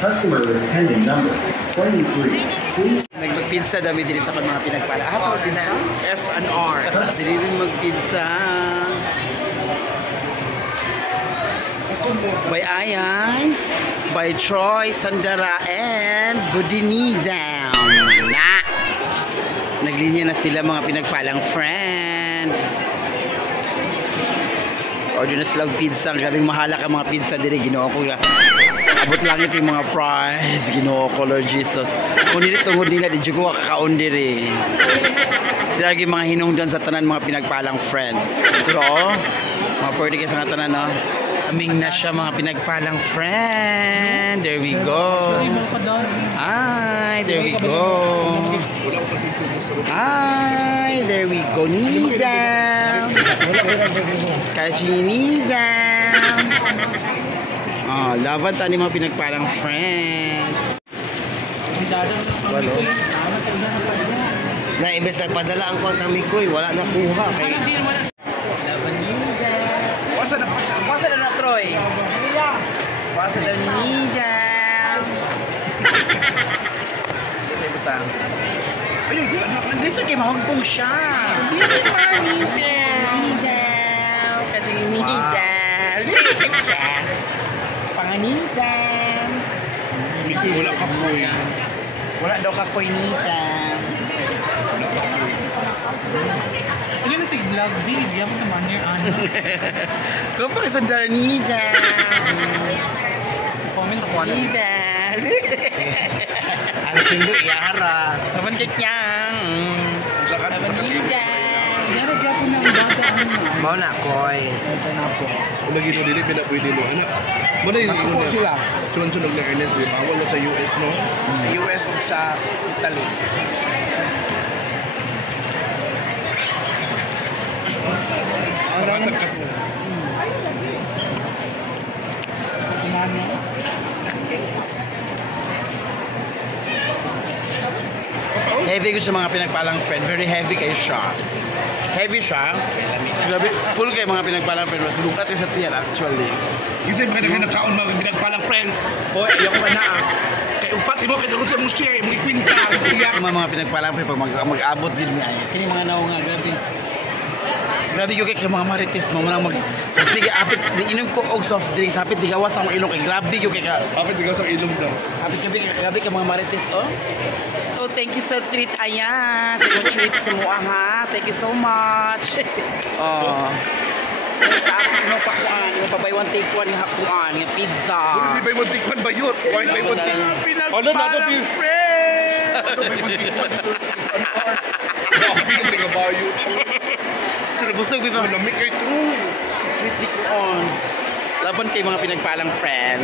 Customer pending number 23. Please. Nagpagpizza dami din sa mga pinagpala. Ako din na S&R. Dili rin magpizza. By Ayan, by Troy, Sandara, and Budinizam. Na! Naglinya na sila mga pinagpalang friend. Order na silang pizza. Grabing mahala ka mga pizza diri. Ginoo ko. Abot lang ito yung mga price. Ginoo ko, Lord Jesus. Kung nila tungod nila, di ko kakaon diri. Sila lagi mga hinungdan sa tanan mga pinagpalang friend. Pero, mga pwede kayo sa tanan, no? Aming na siya mga pinagpalang friend. There we go. Ay, there we go. Ay, there we go. Nida. Kachi Nida. Oh, laban tani mga pinagpalang friend. Walo. Na imbes na padala ang kwang kami ko, wala na kuha kay. Pasa na Troy. Pasa na Nida. Kasi butang. Ayun, nandito kayo mahagpong siya. Dito manis. Nida. Kasi Nida. Panganida. Wala kapoy. Wala daw kapoy Nida. Ini na si vlog di, dia mo naman niya ano. Kapag sandara Nida. Comment ako ano. Nida. Ang sindo ihara. Naman kek niyang. Naman Nida. Pero gapo na ang bata ano. Mau na koy. Ito na po. Kung lagi ito dili, pinapwede mo. Ano? Muna yung Nasuko sila. Sunod-sunod na Ernest. Bawal na sa US, no? Sa US at sa Italy. Pamatag ka po. Heavy ko sa mga pinagpalang friend. Very heavy kayo siya. Heavy siya. Grabe. Full kayo mga pinagpalang friend. Mas lukat sa tiyan actually. Kasi mga nagkaon mga pinagpalang friends. Hoy, ayoko pa na. Kay upat mo kay sa mong share, mo ikwinta. Mga pinagpalang friend pag mag-abot din niya. Kini mga naong nga grabe. Grabe yung kay mga marites mo mag sige apit inom ko og soft drinks apit digawas ang ilong kay grabe yung kay ka Kapit ikaw sa ilong daw. apit grabe ka mga marites oh. So thank you sa treat Ayan. Sa yung treat sa mua ha. Thank you so much. Oh. Sa apit mo pakuan, yung pabay one take one yung hakuan, yung pizza. Hindi ba yung tikman ba yun? Why ba yung tikman? Pinagpalang friend. Ano ba yung tikman dito? Grabe yung tingabayo. Busog ba? Lamig kayo true. Treat on. Laban kay mga pinagpalang friend.